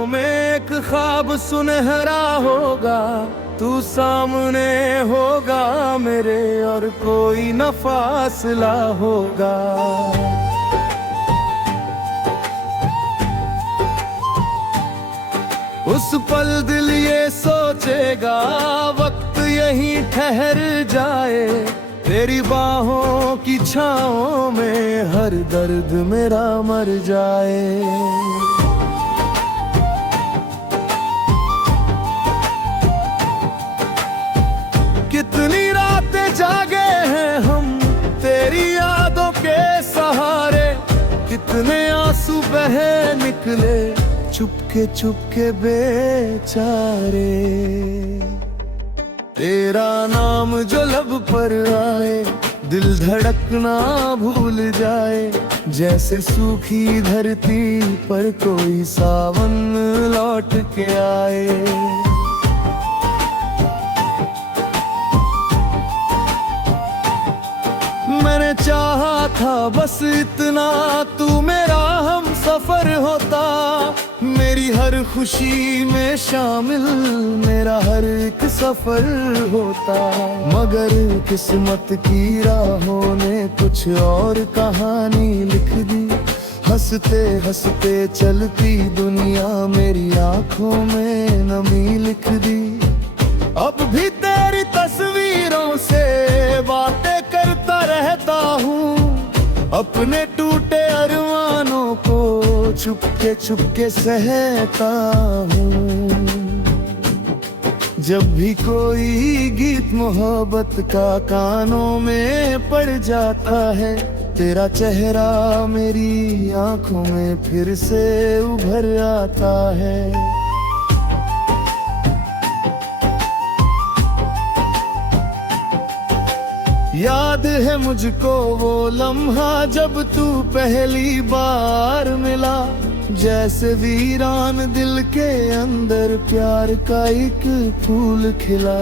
आंखों में एक ख्वाब सुनहरा होगा, तू सामने होगा मेरे और कोई न फासला होगा। उस पल दिल ये सोचेगा वक्त यहीं ठहर जाए, तेरी बाहों की छाँव में हर दर्द मेरा मर जाए। कितनी रातें जागे हैं हम तेरी यादों के सहारे, कितने आंसू बहे निकले चुपके बेचारे। तेरा नाम जो लब पर आए दिल धड़कना भूल जाए, जैसे सूखी धरती पर कोई सावन लौट के आए। मैंने चाहा था बस इतना, तू मेरा हम सफर होता, मेरी हर खुशी में शामिल मेरा हर एक सफर होता। मगर किस्मत की राहों ने कुछ और कहानी लिख दी, हंसते हंसते चलती दुनिया मेरी आंखों में नमी लिख दी। अब भी तेरी तस्वीरों से बातें करता रहता हूँ, अपने टूटे अरमानों को चुपके सहता हूँ। जब भी कोई गीत मोहब्बत का कानों में पड़ जाता है, तेरा चेहरा मेरी आंखों में फिर से उभर आता है। याद है मुझको वो लम्हा जब तू पहली बार मिला, जैसे वीरान दिल के अंदर प्यार का एक फूल खिला।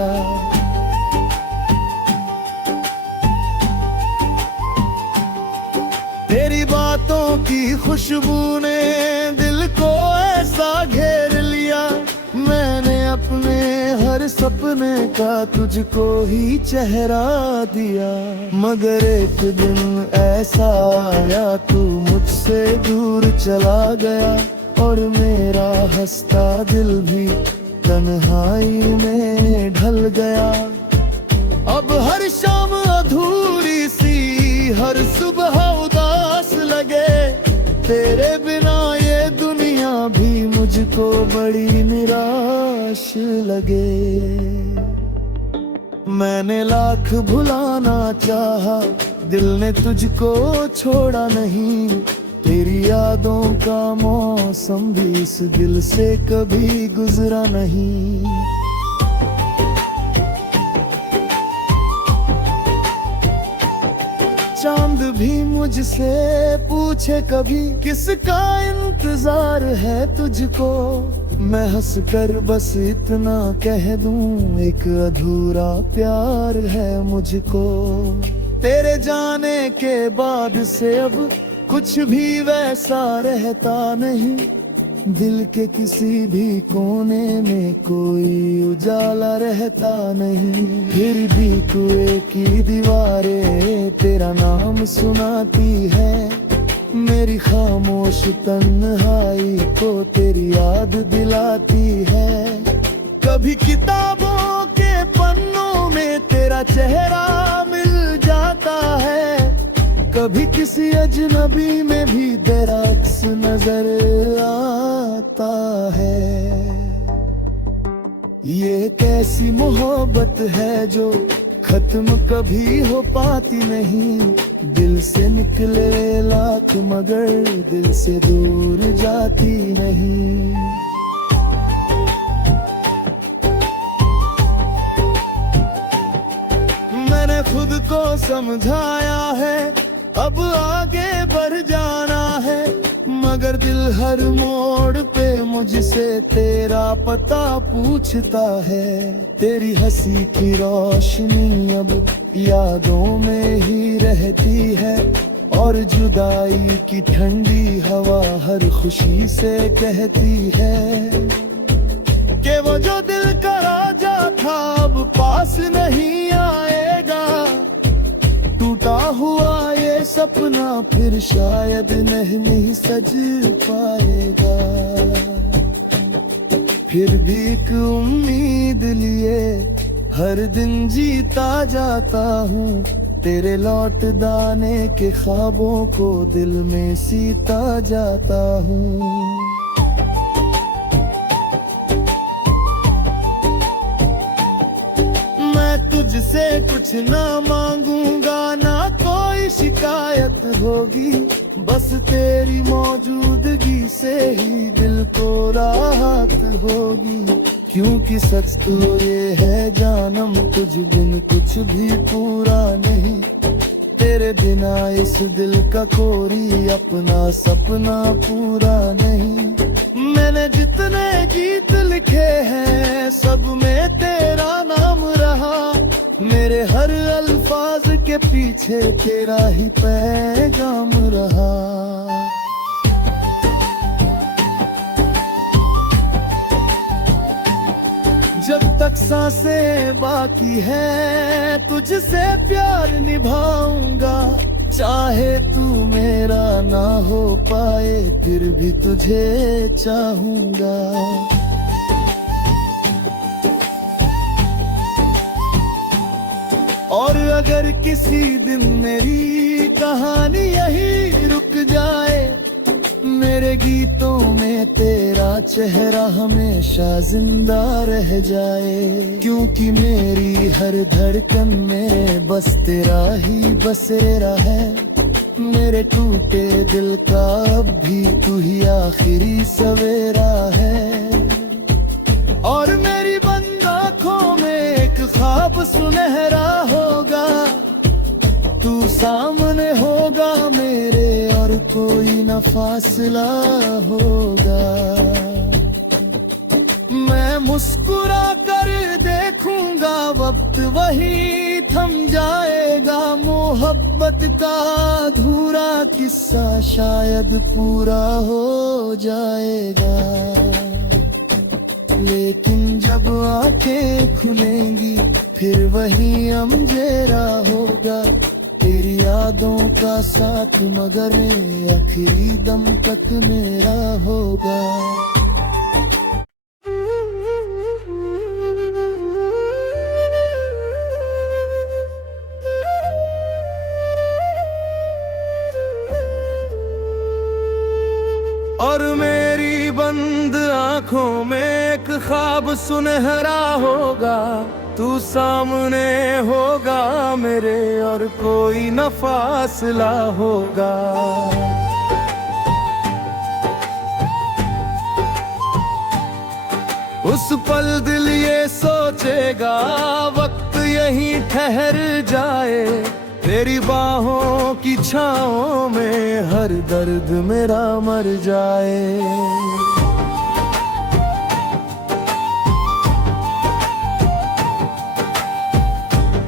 तेरी बातों की खुशबू ने दिल को ऐसा घेर लिया, मैंने अपने हर सपने का तुझको ही चेहरा दिया। मगर एक दिन ऐसा आया तू मुझसे दूर चला गया, और मेरा हंसता दिल भी तन्हाई में ढल गया। अब हर शाम अधूरी सी हर सुबह उदास लगे, तेरे बिना ये दुनिया भी मुझको बड़ी निराश लगे। मैंने लाख भुलाना चाहा, दिल ने तुझको छोड़ा नहीं, तेरी यादों का मौसम भी इस दिल से कभी गुजरा नहीं। चांद भी मुझसे पूछे कभी किसका इंतजार है तुझको, मैं हंस कर बस इतना कह दूं एक अधूरा प्यार है मुझको। तेरे जाने के बाद से अब कुछ भी वैसा रहता नहीं, दिल के किसी भी कोने में कोई उजाला रहता नहीं। फिर भी कुएं की दीवारें तेरा नाम सुनाती है, मेरी खामोश तन्हाई को तेरी याद दिलाती है। कभी किताबों के पन्नों में तेरा चेहरा मिल जाता है, कभी किसी अजनबी में भी तेरा अक्स नजर आता है। ये कैसी मोहब्बत है जो खत्म कभी हो पाती नहीं, दिल से निकले लाख मगर दिल से दूर जाती नहीं। मैंने खुद को समझाया है अब आगे बढ़ जाना है, मगर दिल हर मोड़ पे मुझसे तेरा पता पूछता है। तेरी हंसी की रोशनी अब यादों में ही रहती है, और जुदाई की ठंडी हवा हर खुशी से कहती है कि वो जो दिल का राजा था अब पास नहीं आएगा। टूटा हुआ ये सपना फिर शायद नहीं सज पाएगा। फिर भी एक उम्मीद लिए हर दिन जीता जाता हूँ, तेरे लौट दाने के ख्वाबों को दिल में सीता जाता हूँ। मैं तुझसे कुछ ना मांगूंगा, ना कोई शिकायत होगी, बस तेरी मौजूदगी से ही दिल को राहत होगी। क्योंकि सच तो ये है जानम, तुझ बिन कुछ भी पूरा नहीं, तेरे बिना इस दिल का कोई अपना सपना पूरा नहीं। मैंने जितने गीत लिखे हैं सब में तेरा नाम रहा, मेरे हर अल्फाज के पीछे तेरा ही पैगाम रहा। जब तक सांसें बाकी है तुझसे प्यार निभाऊंगा, चाहे तू मेरा ना हो पाए फिर भी तुझे चाहूंगा। और अगर किसी दिन मेरी कहानी यही रुक जाए, मेरे गीतों में तेरा चेहरा हमेशा जिंदा रह जाए। क्योंकि मेरी हर धड़कन में बस तेरा ही बसेरा है, मेरे टूटे दिल का अब भी तू ही आखिरी सवेरा है। और मेरी बंद आँखों में एक ख्वाब सुनहरा होगा, तू सामने होगा मेरे और कोई न फासला होगा। मैं मुस्कुरा कर देखूंगा वक्त वही थम जाएगा, मोहब्बत का अधूरा किस्सा शायद पूरा हो जाएगा। लेकिन जब आंखें खुलेंगी फिर वही अंधेरा होगा, तेरी यादों का साथ मगर आखिरी दम तक मेरा होगा। और मेरी बंद आँखों में एक ख्वाब सुनहरा होगा, तू सामने होगा मेरे और कोई न फासला होगा। उस पल दिल ये सोचेगा वक्त यहीं ठहर जाए, तेरी बाहों की छाँव में हर दर्द मेरा मर जाए।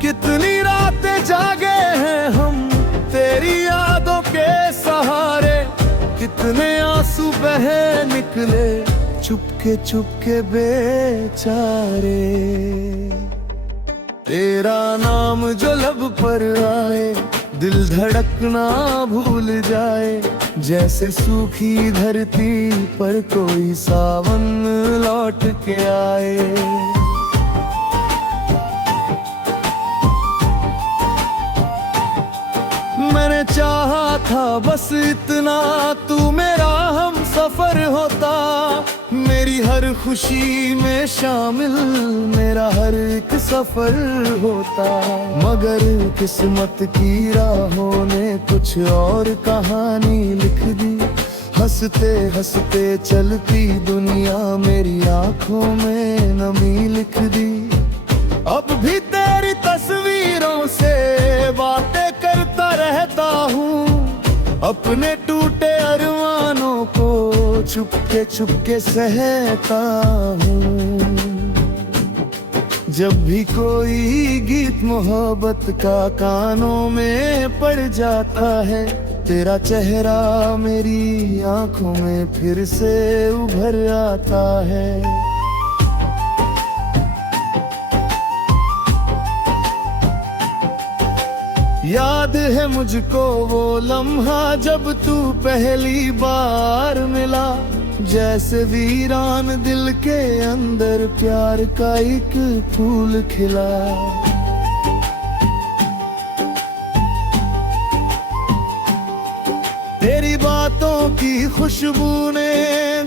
कितनी रातें जागे हैं हम तेरी यादों के सहारे, कितने आंसू बहे निकले चुपके बेचारे। तेरा नाम जो लब पर आए दिल धड़कना भूल जाए, जैसे सूखी धरती पर कोई सावन लौट के आए। मैंने चाहा था बस इतना तू मेरा हम सफर होता, मेरी हर खुशी में शामिल मेरा हर एक सफर होता। मगर किस्मत की राहों ने कुछ और कहानी लिख दी, हंसते हंसते चलती दुनिया मेरी आंखों में नमी लिख दी। अब भी तेरी तस्वीरों से बातें करता रहता हूँ, अपने टूटे अरमानों को चुपके सहता हूँ। जब भी कोई गीत मोहब्बत का कानों में पड़ जाता है, तेरा चेहरा मेरी आंखों में फिर से उभर आता है। याद है मुझको वो लम्हा जब तू पहली बार मिला, जैसे वीरान दिल के अंदर प्यार का एक फूल खिला। तेरी बातों की खुशबू ने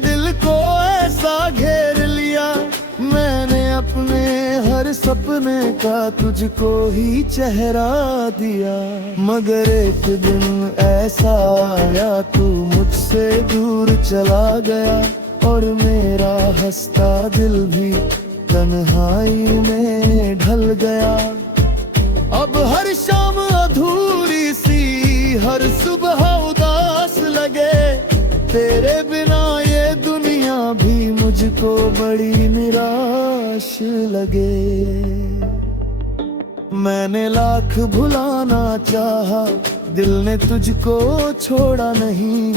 दिल को ऐसा घेर लिया, मैंने अपने हर सपने का तुझको ही चेहरा दिया। मगर एक दिन ऐसा आया तू मुझसे दूर चला गया, और मेरा हंसता दिल भी तन्हाई में ढल गया। अब हर शाम अधूरी सी, हर सुबह उदास लगे, तेरे बिना ये दुनिया भी मुझको बड़ी निराश लगे। मैंने लाख भुलाना चाहा, दिल ने तुझको छोड़ा नहीं,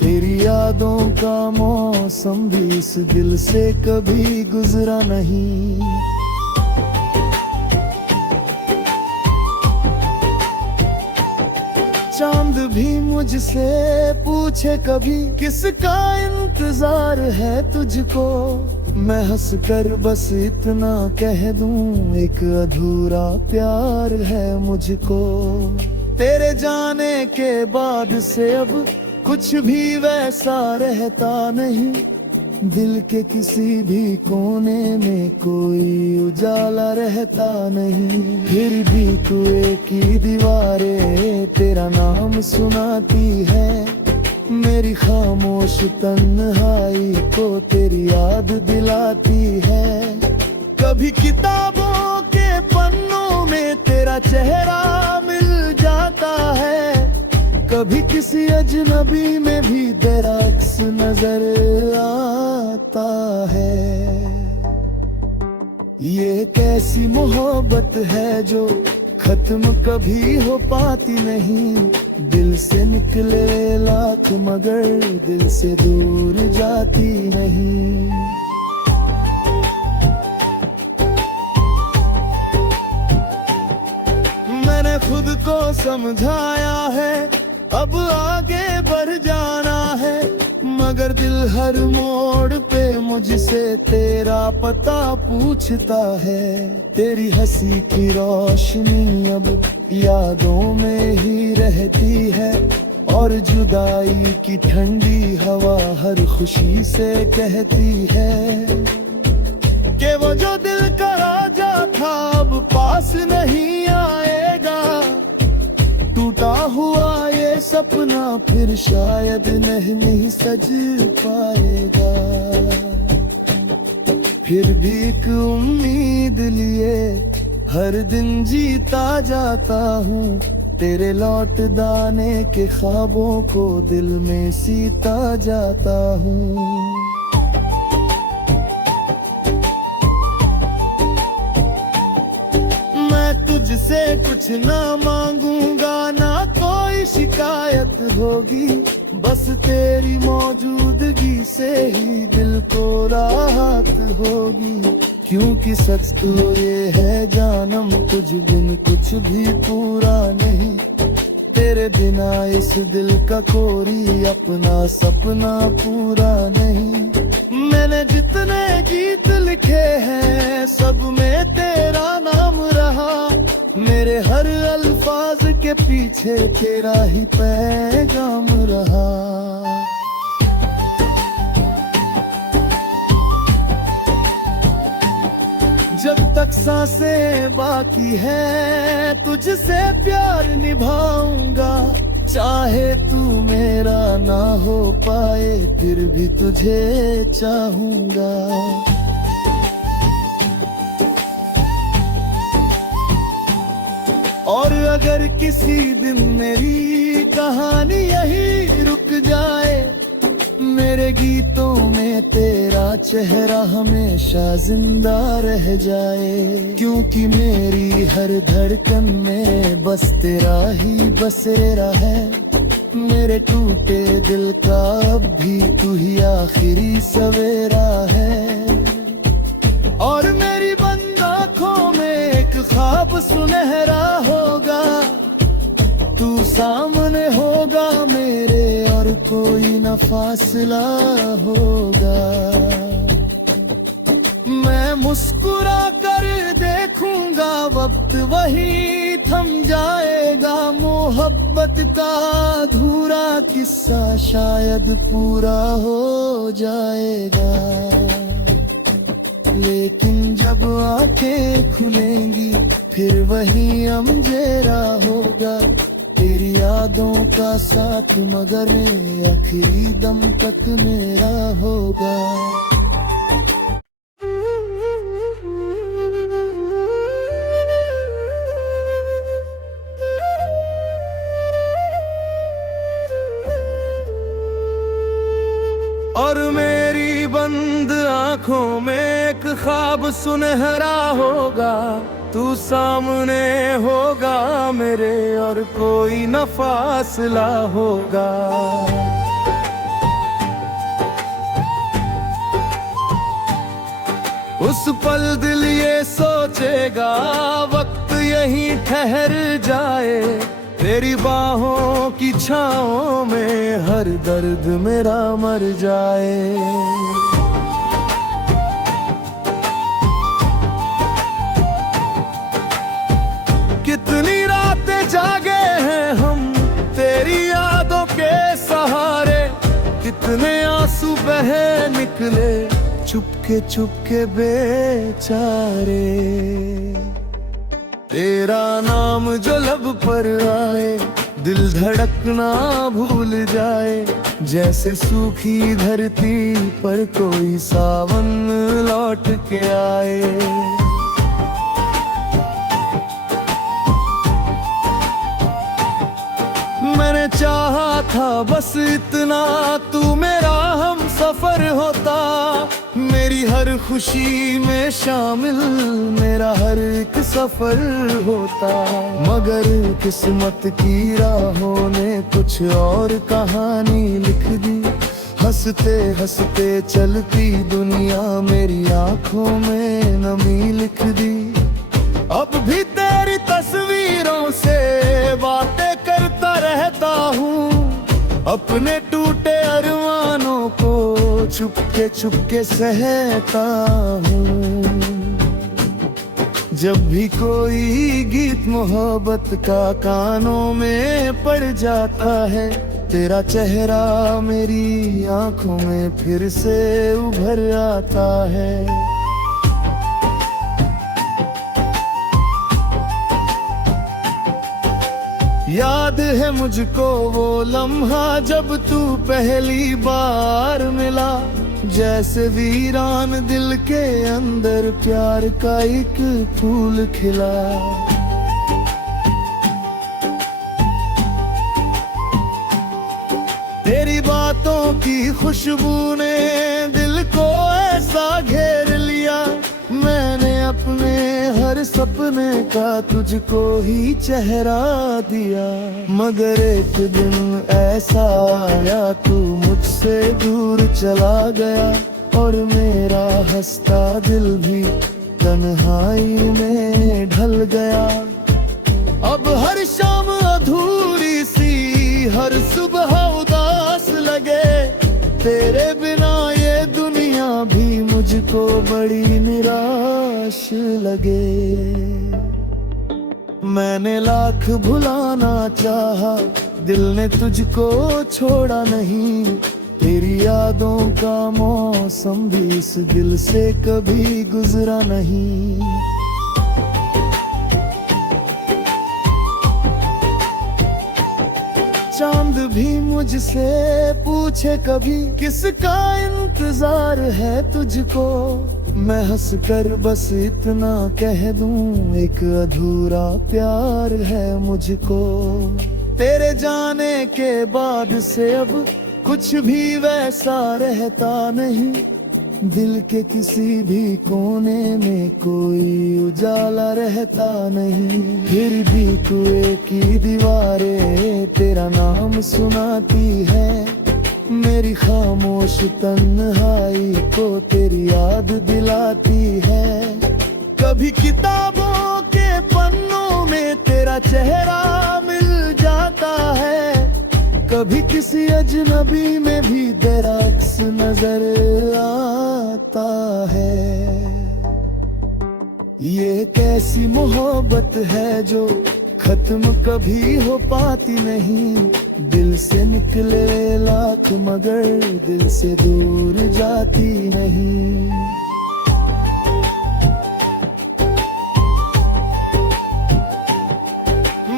तेरी यादों का मौसम भी इस दिल से कभी गुजरा नहीं। चांद भी मुझसे पूछे कभी, किसका इंतजार है तुझको, मैं हंस कर बस इतना कह दूं, एक अधूरा प्यार है मुझको। तेरे जाने के बाद से अब कुछ भी वैसा रहता नहीं, दिल के किसी भी कोने में कोई उजाला रहता नहीं। फिर भी तू एक ही दीवारें तेरा नाम सुनाती है, मेरी खामोश तन्हाई को तेरी याद दिलाती है। कभी किताबों के पन्नों में तेरा चेहरा मिल जाता है, कभी किसी अजनबी में भी तेरा अक्स नजर आता है। ये कैसी मोहब्बत है जो खत्म कभी हो पाती नहीं, दिल से निकले लाख मगर दिल से दूर जाती नहीं। मैंने खुद को समझाया है अब आगे बढ़ जाना है, मगर दिल हर मोड़ पे मुझसे तेरा पता पूछता है। तेरी हंसी की रोशनी अब यादों में ही रहती है, और जुदाई की ठंडी हवा हर खुशी से कहती है कि वो जो दिल का राजा था अब पास नहीं आएगा। टूटा हुआ ये सपना फिर शायद नहीं सज पाएगा। फिर भी एक उम्मीद लिए हर दिन जीता जाता हूँ, तेरे लौट दाने के ख्वाबों को दिल में सीता जाता हूँ। तुझसे कुछ ना मांगूंगा, ना कोई शिकायत होगी, बस तेरी मौजूदगी से ही दिल को राहत होगी। क्योंकि सच तो ये है जानम, तुझ बिन कुछ भी पूरा नहीं, तेरे बिना इस दिल का कोई अपना सपना पूरा नहीं। मैंने जितने गीत लिखे हैं सब में तेरा नाम रहा, मेरे हर अल्फाज के पीछे तेरा ही पैगाम रहा। जब तक सांसें बाकी है तुझसे प्यार निभाऊंगा, चाहे तू मेरा ना हो पाए फिर भी तुझे चाहूंगा। और अगर किसी दिन मेरी कहानी यही रुक जाए, मेरे गीतों में तेरा चेहरा हमेशा जिंदा रह जाए। क्योंकि मेरी हर धड़कन में बस तेरा ही बसेरा है, मेरे टूटे दिल का अब भी तू ही आखिरी सवेरा है। और मेरी बंद आँखों में एक ख्वाब सुनहरा होगा, तू सामने होगा मेरे और कोई न फासला होगा। मैं मुस्कुरा कर देखूंगा वक्त वही थम जाएगा, मोहब्बत का अधूरा किस्सा शायद पूरा हो जाएगा। लेकिन जब आंखें खुलेंगी फिर वही अंधेरा होगा, तेरी यादों का साथ मगर आखिरी दम तक मेरा होगा। और मेरी बंद आँखों में एक ख्वाब सुनहरा होगा, तू सामने होगा मेरे और कोई न फासला होगा। उस पल दिल ये सोचेगा वक्त यहीं ठहर जाए, तेरी बाहों की छाँव में हर दर्द मेरा मर जाए। कितनी रातें जागे हैं हम तेरी यादों के सहारे, कितने आंसू बहे निकले चुपके बेचारे। तेरा नाम जो लब पर आए दिल धड़कना भूल जाए, जैसे सूखी धरती पर कोई सावन लौट के आए। मैंने चाहा था बस इतना तू मेरा हम सफर होता, मेरी हर खुशी में शामिल मेरा हर एक सफर होता। मगर किस्मत की राहों ने कुछ और कहानी लिख दी, हंसते हंसते चलती दुनिया मेरी आंखों में नमी लिख दी। अब भी तेरी तस्वीरों से बातें करता रहता हूँ, अपने टूटे अरमानों को चुपके सहता हूँ। जब भी कोई गीत मोहब्बत का कानों में पड़ जाता है, तेरा चेहरा मेरी आंखों में फिर से उभर आता है। याद है मुझको वो लम्हा जब तू पहली बार मिला, जैसे वीरान दिल के अंदर प्यार का एक फूल खिला। तेरी बातों की खुशबू ने दिल को ऐसा घेर लिया, मैंने अपने हर सपने का तुझको ही चेहरा दिया। मगर एक दिन ऐसा आया तू मुझसे दूर चला गया, और मेरा हंसता दिल भी तन्हाई में ढल गया। अब हर शाम अधूरी सी हर सुबह उदास लगे, तेरे बिना ये दुनिया भी मुझको बड़ी निराश लगे। मैंने लाख भुलाना चाहा, दिल ने तुझको छोड़ा नहीं, तेरी यादों का मौसम भी इस दिल से कभी गुजरा नहीं। चांद भी मुझसे पूछे कभी किसका इंतजार है तुझको, मैं हंस कर बस इतना कह दूं एक अधूरा प्यार है मुझको। तेरे जाने के बाद से अब कुछ भी वैसा रहता नहीं, दिल के किसी भी कोने में कोई उजाला रहता नहीं, फिर भी तू एक ही दीवारें तेरा नाम सुनाती है। मेरी खामोश तन्हाई को तेरी याद दिलाती है। कभी किताबों के पन्नों में तेरा चेहरा मिल जाता है, कभी किसी अजनबी में भी तेरा अक्स नजर आता है। ये कैसी मोहब्बत है जो खत्म कभी हो पाती नहीं, दिल से निकले लाख मगर दिल से दूर जाती नहीं।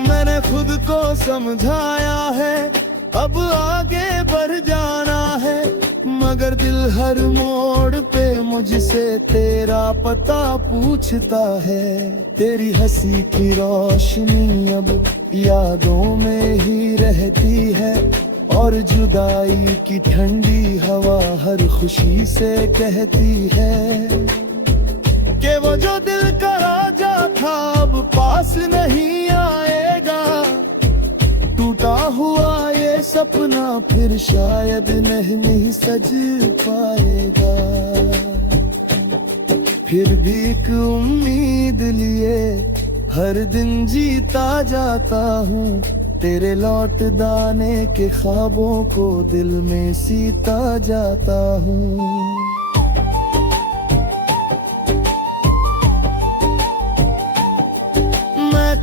मैंने खुद को समझाया है अब आगे बढ़ जाना है, मगर दिल हर मोड़ पे मुझसे तेरा पता पूछता है। तेरी हंसी की रोशनी अब यादों में ही रहती है, और जुदाई की ठंडी हवा हर खुशी से कहती है कि वो जो दिल का राजा था अब पास नहीं आएगा। टूटा हुआ ये सपना फिर शायद नहीं सज पाएगा। फिर भी एक उम्मीद लिए हर दिन जीता जाता हूँ, तेरे लौट दाने के ख्वाबों को दिल में सीता जाता हूँ।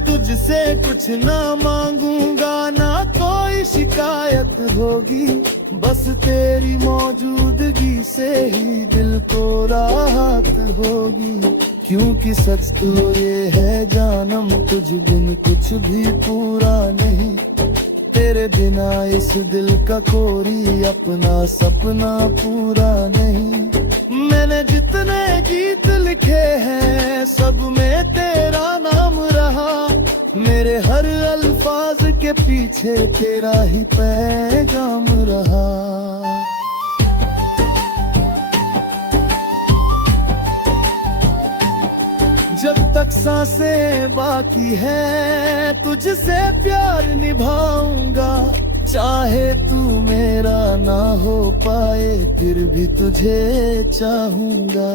तुझसे कुछ ना मांगूंगा, ना कोई शिकायत होगी, बस तेरी मौजूदगी से ही दिल को राहत होगी। क्योंकि सच तो ये है जानम तुझ बिन कुछ भी पूरा नहीं, तेरे बिना इस दिल का कोई अपना सपना पूरा नहीं। मैंने जितने गीत लिखे हैं सब में तेरा नाम रहा, मेरे हर अल्फाज के पीछे तेरा ही पैगाम रहा। जब तक सांसें बाकी है तुझसे प्यार निभाऊंगा, चाहे तू मेरा ना हो पाए फिर भी तुझे चाहूंगा।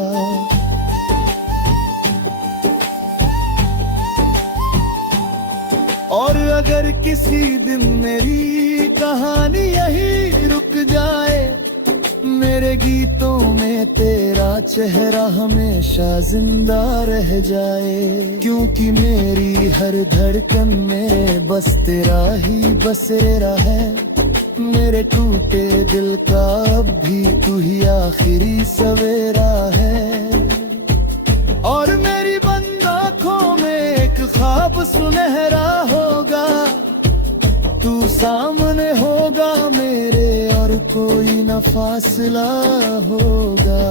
और अगर किसी दिन मेरी कहानी यही रुक जाए, मेरे गीतों में तेरा चेहरा हमेशा जिंदा रह जाए। क्योंकि मेरी हर धड़कन में बस तेरा ही बसेरा है, मेरे टूटे दिल का अब भी तू ही आखिरी सवेरा है। और मेरी बंद आँखों में एक ख्वाब सुनहरा होगा, तू सामने होगा मेरे और कोई न फासला होगा।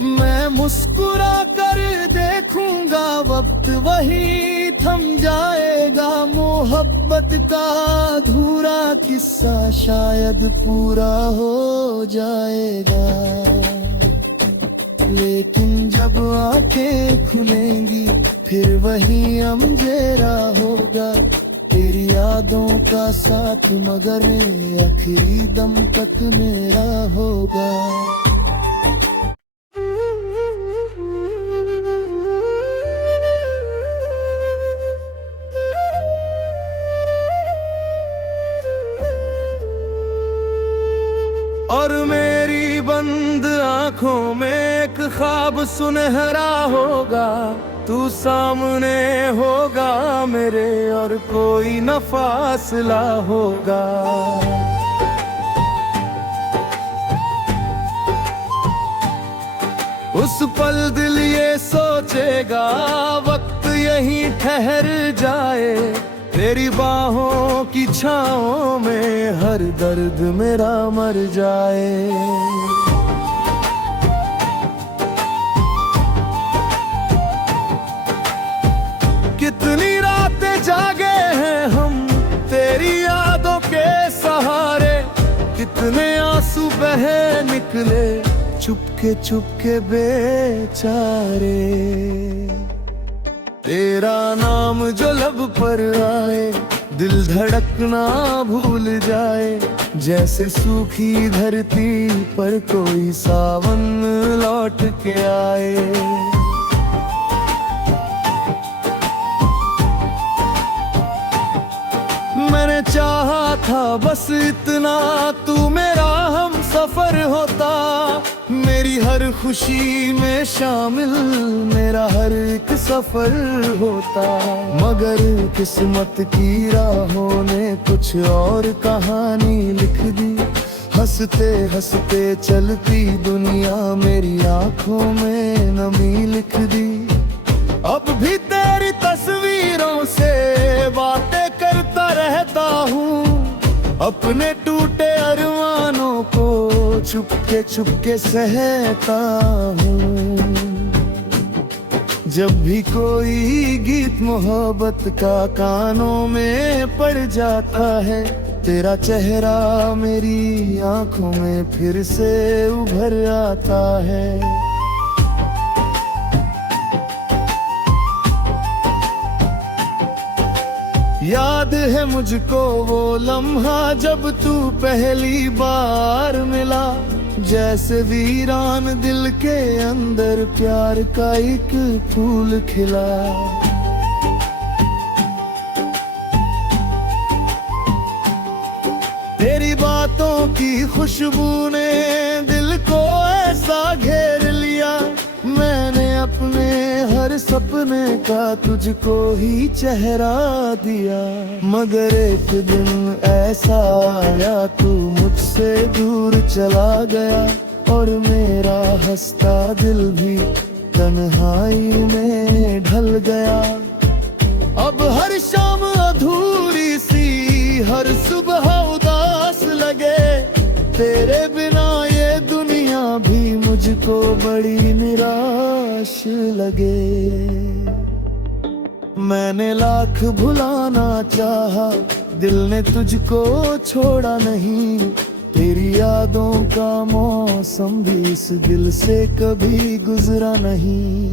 मैं मुस्कुरा कर देखूंगा वक्त वही थम जाएगा, मोहब्बत का अधूरा किस्सा शायद पूरा हो जाएगा। लेकिन जब आंखें खुलेंगी फिर वही अंधेरा होगा, तेरी यादों का साथ मगर आखिरी दम तक मेरा होगा। और मेरी बंद आँखों में एक ख्वाब सुनहरा होगा, तू सामने होगा मेरे और कोई न फासला होगा। उस पल दिल ये सोचेगा वक्त यहीं ठहर जाए, तेरी बाहों की छाँव में हर दर्द मेरा मर जाए। कितनी रातें जागे हैं हम तेरी यादों के सहारे, कितने आंसू बहे निकले चुपके बेचारे। तेरा नाम जो लब पर आए, दिल धड़कना भूल जाए, जैसे सूखी धरती पर कोई सावन लौट के आए। मैंने चाहा था बस इतना, तू मेरा हम सफर होता, मेरी हर खुशी में शामिल मेरा हर एक सफर होता। मगर किस्मत की राहों ने कुछ और कहानी लिख दी, हंसते हंसते चलती दुनिया मेरी आंखों में नमी लिख दी। अब भी तेरी तस्वीरों से बातें करता रहता हूँ, अपने टूटे अरमानों को चुपके सहता हूँ। जब भी कोई गीत मोहब्बत का कानों में पड़ जाता है, तेरा चेहरा मेरी आंखों में फिर से उभर आता है। याद है मुझको वो लम्हा जब तू पहली बार मिला, जैसे वीरान दिल के अंदर प्यार का एक फूल खिला। तेरी बातों की खुशबू ने दिल को ऐसा घेर लिया, मैंने अपने हर सपने का तुझको ही चेहरा दिया। मगर एक दिन ऐसा आया, तू मुझसे दूर चला गया, और मेरा हंसता दिल भी तन्हाई में ढल गया। अब हर शाम अधूरी सी, हर सुबह उदास लगे, तेरे बिना ये दुनिया भी मुझको बड़ी निराश लगे। मैंने लाख भुलाना चाहा, दिल ने तुझको छोड़ा नहीं, तेरी यादों का मौसम भी इस दिल से कभी गुजरा नहीं।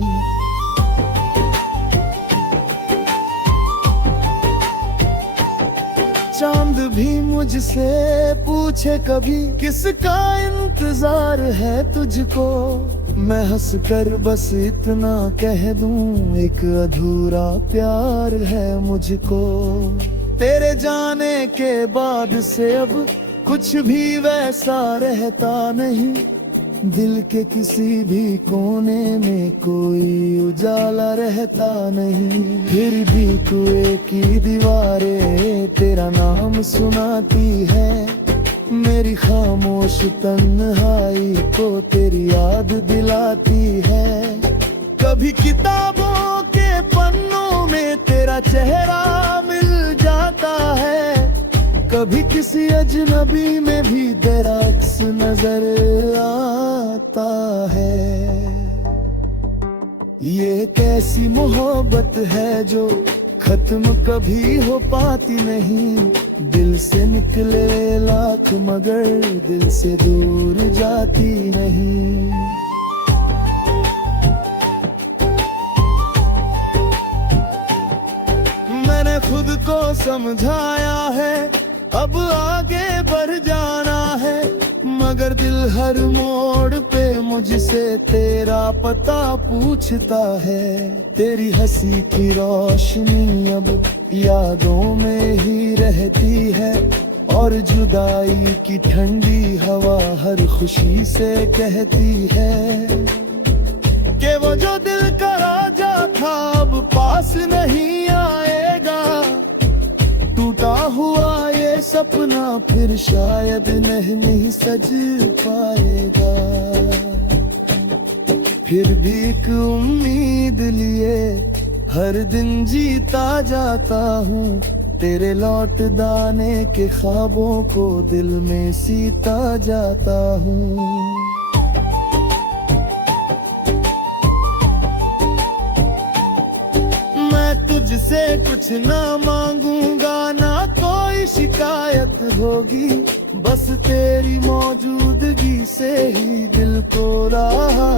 चांद भी मुझसे पूछे कभी, किसका इंतजार है तुझको, मैं हंस कर बस इतना कह दूं, एक अधूरा प्यार है मुझको। तेरे जाने के बाद से अब कुछ भी वैसा रहता नहीं, दिल के किसी भी कोने में कोई उजाला रहता नहीं। फिर भी कुएं की दीवारें तेरा नाम सुनाती है, मेरी खामोश तन्हाई को तेरी याद दिलाती है। कभी किताबों के पन्नों में तेरा चेहरा मिल जाता है, कभी किसी अजनबी में भी तेरा अक्स नजर आता है। ये कैसी मोहब्बत है जो खत्म कभी हो पाती नहीं, दिल से निकले लाख मगर दिल से दूर जाती नहीं। मैंने खुद को समझाया है, अब आगे बढ़ जाना है, मगर दिल हर मोड़ पे मुझसे तेरा पता पूछता है। तेरी हंसी की रोशनी अब यादों में ही रहती है, और जुदाई की ठंडी हवा हर खुशी से कहती है कि वो जो दिल का राजा था अब पास नहीं आएगा। टूटा हुआ ये सपना फिर शायद नहीं सज पाएगा। फिर भी एक उम्मीद लिए हर दिन जीता जाता हूँ, तेरे लौट दाने के ख्वाबों को दिल में सीता जाता हूँ। तुझसे कुछ ना मांगूंगा, ना कोई शिकायत होगी, बस बस तेरी मौजूदगी से ही दिल को राहत